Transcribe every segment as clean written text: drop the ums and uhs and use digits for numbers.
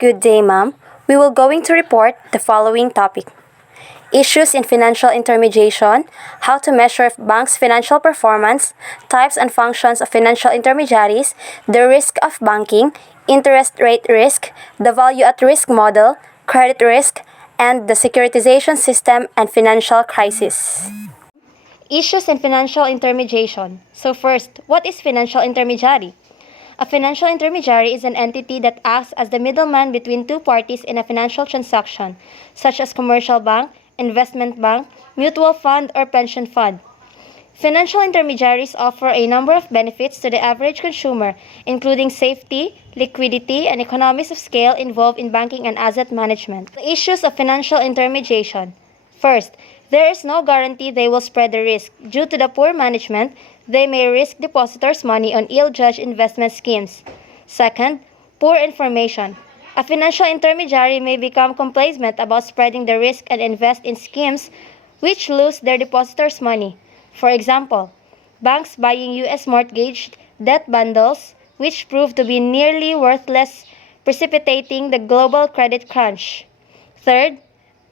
Good day, ma'am. We will going to report the following topic. Issues in financial intermediation, how to measure banks' financial performance, types and functions of financial intermediaries, the risk of banking, interest rate risk, the value at risk model, credit risk, and the securitization system and financial crisis. Issues in financial intermediation. So first, what is financial intermediary? A financial intermediary is an entity that acts as the middleman between two parties in a financial transaction, such as commercial bank, investment bank, mutual fund, or pension fund. Financial intermediaries offer a number of benefits to the average consumer, including safety, liquidity, and economies of scale involved in banking and asset management. The issues of financial intermediation. First, there is no guarantee they will spread the risk. Due to the poor management, they may risk depositors' money on ill-judged investment schemes. Second, poor information. A financial intermediary may become complacent about spreading the risk and invest in schemes which lose their depositors' money. For example, banks buying U.S. mortgage debt bundles, which prove to be nearly worthless, precipitating the global credit crunch. Third,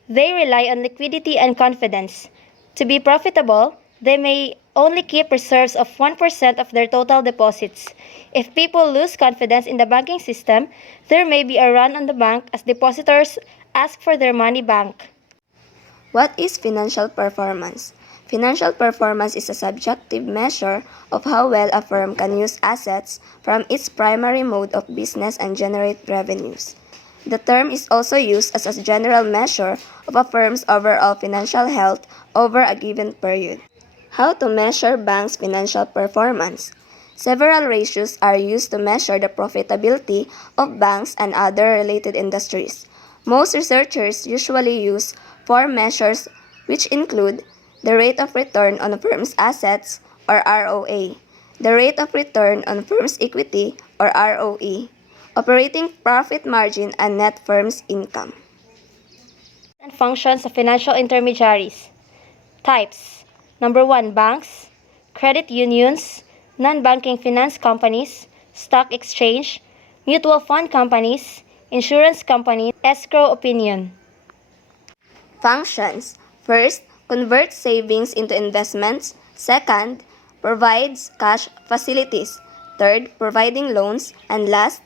they rely on liquidity and confidence. To be profitable, they may only keep reserves of 1% of their total deposits. If people lose confidence in the banking system, there may be a run on the bank as depositors ask for their money back. What is financial performance? Financial performance is a subjective measure of how well a firm can use assets from its primary mode of business and generate revenues. The term is also used as a general measure of a firm's overall financial health over a given period. How to measure banks' financial performance? Several ratios are used to measure the profitability of banks and other related industries. Most researchers usually use four measures, which include the rate of return on a firm's assets, or ROA, the rate of return on firm's equity, or ROE, operating profit margin, and net firm's income. And functions of financial intermediaries. Types. Number 1, banks, credit unions, non-banking finance companies, stock exchange, mutual fund companies, insurance companies, escrow opinion. Functions. First, convert savings into investments. Second, provides cash facilities. Third, providing loans. And last,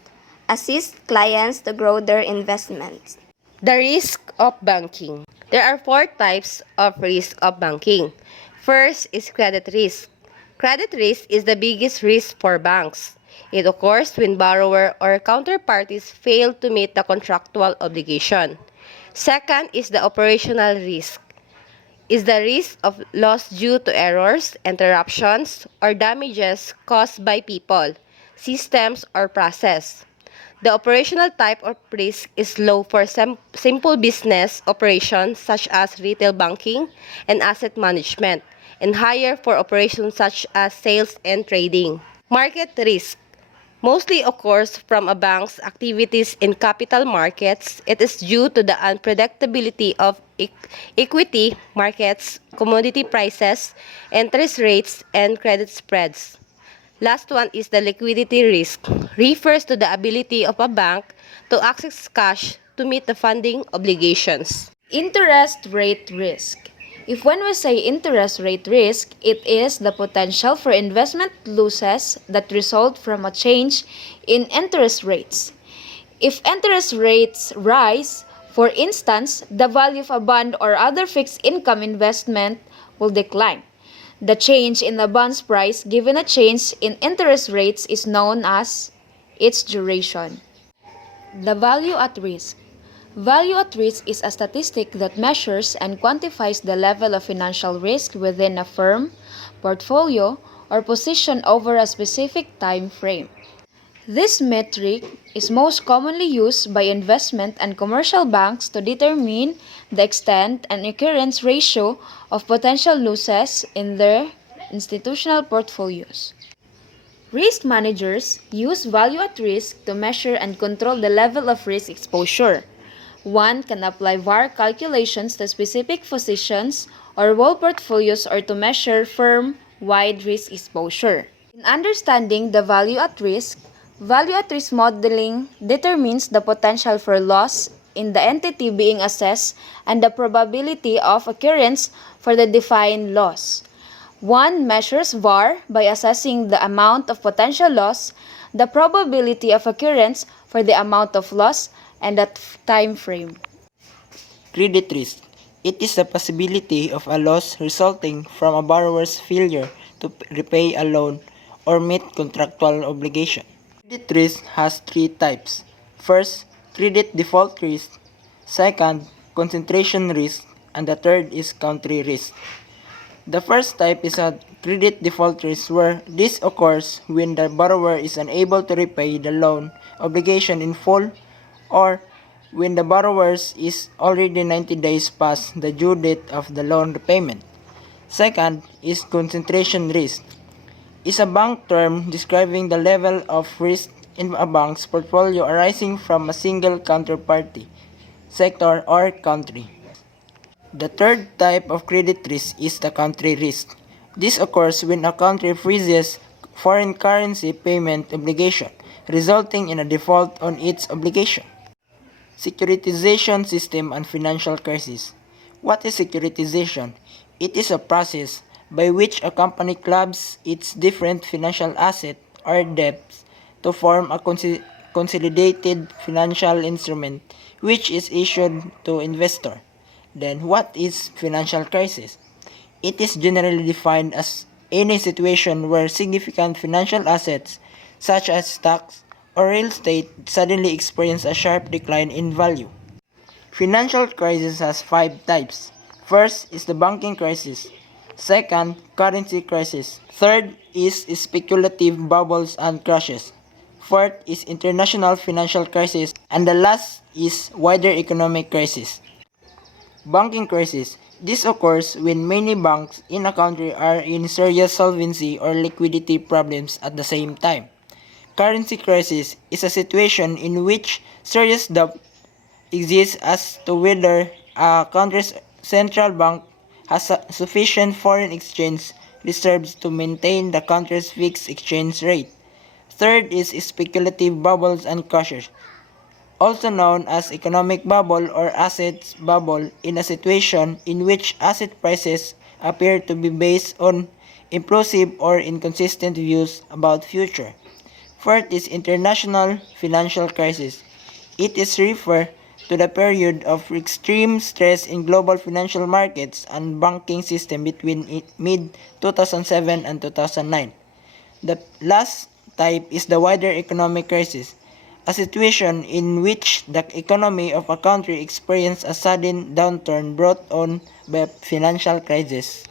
assist clients to grow their investments. The risk of banking. There are four types of risk of banking. First is credit risk. Credit risk is the biggest risk for banks. It occurs when borrower or counterparties fail to meet the contractual obligation. Second is the operational risk. Is the risk of loss due to errors, interruptions, or damages caused by people, systems, or process. The operational type of risk is low for simple business operations such as retail banking and asset management, and higher for operations such as sales and trading. Market risk mostly occurs from a bank's activities in capital markets. It is due to the unpredictability of equity markets, commodity prices, interest rates, and credit spreads. Last one is the liquidity risk. Refers to the ability of a bank to access cash to meet the funding obligations. Interest rate risk. When we say interest rate risk, it is the potential for investment losses that result from a change in interest rates. If interest rates rise, for instance, the value of a bond or other fixed income investment will decline. The change in the bond's price given a change in interest rates is known as its duration. The value at risk. Value at risk is a statistic that measures and quantifies the level of financial risk within a firm, portfolio, or position over a specific time frame. This metric is most commonly used by investment and commercial banks to determine the extent and occurrence ratio of potential losses in their institutional portfolios. Risk managers use value at risk to measure and control the level of risk exposure. One can apply VAR calculations to specific positions or whole portfolios or to measure firm-wide risk exposure. In understanding the value at risk, Value at risk modeling determines the potential for loss in the entity being assessed and the probability of occurrence for the defined loss. One measures VAR by assessing the amount of potential loss, the probability of occurrence for the amount of loss, and the time frame. Credit risk. It is the possibility of a loss resulting from a borrower's failure to repay a loan or meet contractual obligation. Credit risk has three types. First, credit default risk. Second, concentration risk. And the third is country risk. The first type is a credit default risk where this occurs when the borrower is unable to repay the loan obligation in full or when the borrower is already 90 days past the due date of the loan repayment. Second is concentration risk. Is a bank term describing the level of risk in a bank's portfolio arising from a single counterparty, sector, or country. The third type of credit risk is the country risk. This occurs when a country freezes foreign currency payment obligation, resulting in a default on its obligation. Securitization system and financial crisis. What is securitization? It is a process by which a company clubs its different financial assets or debts to form a consolidated financial instrument which is issued to investor. Then what is financial crisis? It is generally defined as any situation where significant financial assets such as stocks or real estate suddenly experience a sharp decline in value. Financial crisis has five types. First is the banking crisis. Second, currency crisis. Third is speculative bubbles and crashes. Fourth is international financial crisis. And the last is wider economic crisis. Banking crisis. This occurs when many banks in a country are in serious solvency or liquidity problems at the same time. Currency crisis is a situation in which serious doubt exists as to whether a country's central bank has sufficient foreign exchange reserves to maintain the country's fixed exchange rate. Third is speculative bubbles and crashes, also known as economic bubble or assets bubble, in a situation in which asset prices appear to be based on impulsive or inconsistent views about future. Fourth is international financial crisis. It is referred to the period of extreme stress in global financial markets and banking system between mid-2007 and 2009. The last type is the wider economic crisis, a situation in which the economy of a country experiences a sudden downturn brought on by a financial crisis.